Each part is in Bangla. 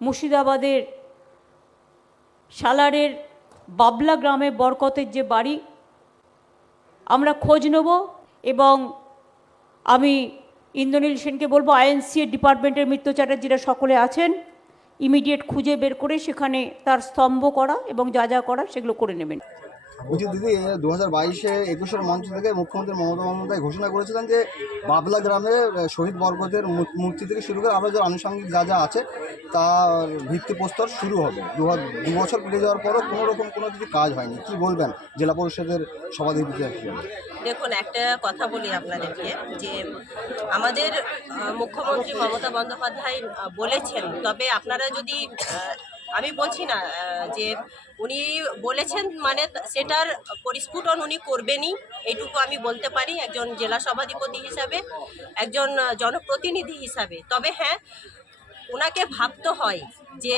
মুর্শিদাবাদের সালারের বাবলা গ্রামে বরকতের যে বাড়ি, আমরা খোঁজ নেব এবং আমি ইন্দ্রনীল সেনকে বলব আইএনসিএ ডিপার্টমেন্টের মিত্র চ্যাটার্জিরা সকলে আছেন, ইমিডিয়েট খুঁজে বের করে সেখানে তার স্তম্ভ করা এবং যা যা করা সেগুলো করে নেবেন। বলছি দিদি দু হাজার বাইশে একুশের মঞ্চ থেকে মুখ্যমন্ত্রী মমতা বন্দ্যোপাধ্যায় ঘোষণা করেছিলেন যে বাবলা গ্রামে শহীদ বর্গদের মূর্তি থেকে শুরু করে আরও যে আনুষঙ্গিক যা যা আছে, তার ভিত্তিপ্রস্তর শুরু হবে। দু দু বছর পেরিয়ে যাওয়ার পরও কোনো রকম কোনো কিছু কাজ হয়নি। কি বলবেন জেলা পরিষদের সভাধিপতি দেখুন, একটা কথা বলি আপনাদেরকে যে আমাদের মুখ্যমন্ত্রী মমতা বন্দ্যোপাধ্যায় বলেছেন, তবে আপনারা যদি আমি বলছি না যে উনি বলেছেন মানে সেটার পরিস্ফুটন উনি করবেনই এইটুকু আমি বলতে পারি একজন জেলা সভাধিপতি হিসাবে, একজন জনপ্রতিনিধি হিসাবে। তবে হ্যাঁ ওনাকে ভাবতে হয় যে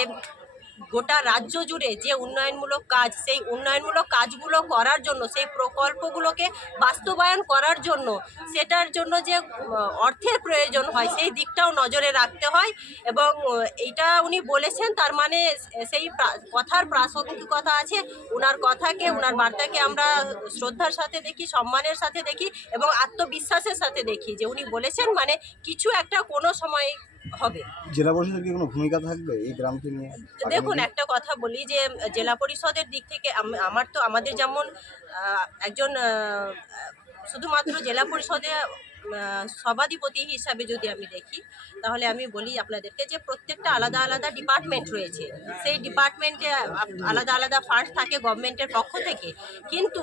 গোটা রাজ্য জুড়ে যে উন্নয়নমূলক কাজ, সেই উন্নয়নমূলক কাজগুলো করার জন্য, সেই প্রকল্পগুলোকে বাস্তবায়ন করার জন্য, সেটার জন্য যে অর্থের প্রয়োজন হয়, সেই দিকটাও নজরে রাখতে হয় এবং এইটা উনি বলেছেন, তার মানে সেই কথার প্রাসঙ্গিকতা আছে ওনার কথাকে ওনার বার্তাকে আমরা শ্রদ্ধার সাথে দেখি, সম্মানের সাথে দেখি এবং আত্মবিশ্বাসের সাথে দেখি যে উনি বলেছেন মানে কিছু একটা কোনো সময় হবে। জেলা পরিষদের কি কোনো ভূমিকা থাকবে এই গ্রামকে নিয়ে? দেখুন একটা কথা বলি যে জেলা পরিষদের দিক থেকে আমার তো আমাদের যেমন একজন শুধুমাত্র জেলা পরিষদে সভাধিপতি হিসাবে যদি আমি দেখি, তাহলে আমি বলি আপনাদেরকে যে প্রত্যেকটা আলাদা আলাদা ডিপার্টমেন্ট রয়েছে। সেই ডিপার্টমেন্টে আলাদা আলাদা ফান্ড থাকে গভর্নমেন্টের পক্ষ থেকে। কিন্তু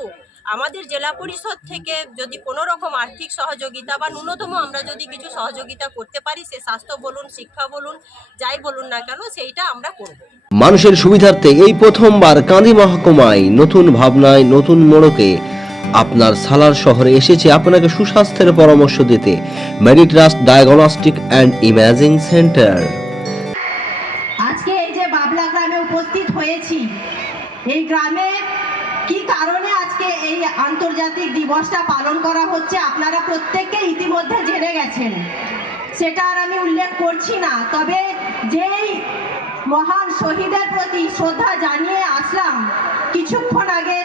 আমাদের জেলা পরিষদ থেকে যদি কোনো রকম আর্থিক সহযোগিতা বা ন্যূনতম আমরা যদি কিছু সহযোগিতা করতে পারি, সে স্বাস্থ্য বলুন, শিক্ষা বলুন, যাই বলুন না কেন, সেইটা আমরা করব। মানুষের সুবিধার্থে এই প্রথমবার কাঁদি মহকুমায় নতুন ভাবনায় নতুন মোড়কে আপনার সালার শহরে এসেছে আপনাকে সুস্বাস্থ্যের পরামর্শ দিতে। Meditrust diagnostic and imaging centre আজকে এই যে বাবলা গ্রামে উপস্থিত হয়েছি, এই গ্রামে কি কারণে আজকে এই আন্তর্জাতিক দিবসটা পালন করা হচ্ছে আপনারা প্রত্যেককে ইতিমধ্যে জেনে গেছেন। সেটা আর আমি উল্লেখ করছি না, তবে যেই মহান শহীদের প্রতি শ্রদ্ধা জানিয়ে আসলাম, কিছুক্ষণ আগে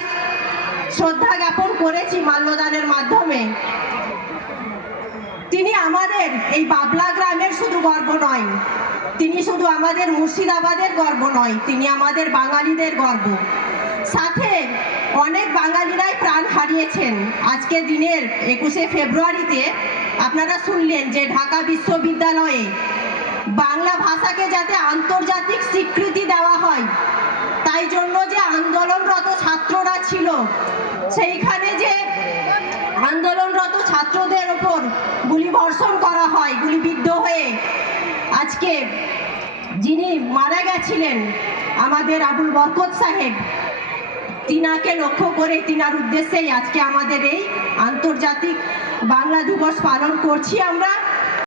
মাল্যদানের মাধ্যমে। তিনি আমাদের এই বাবলা গ্রামের শুধু গর্ব নয়। তিনি শুধু আমাদের মুর্শিদাবাদের গর্ব নয়, তিনি আমাদের বাঙালিদের গর্ব। সাথে অনেক বাঙালিরাই প্রাণ হারিয়েছেন। আজকে দিনের একুশে ফেব্রুয়ারিতে আপনারা শুনলেন যে ঢাকা বিশ্ববিদ্যালয়ে বাংলা ভাষাকে যাতে আন্তর্জাতিক স্বীকৃতি দেওয়া হয়, তাই জন্য যে আন্দোলনরত ছাত্ররা ছিল, সেইখানে ছাত্রদের ওপর গুলি বর্ষণ করা হয় গুলিবিদ্ধ হয়ে। আজকে যিনি মারা গেছিলেন, আমাদের আবুল বরকত সাহেব, তিনাকে লক্ষ্য করে তিনার উদ্দেশ্যেই আজকে আমাদের এই আন্তর্জাতিক বাংলা দিবস পালন করছি আমরা।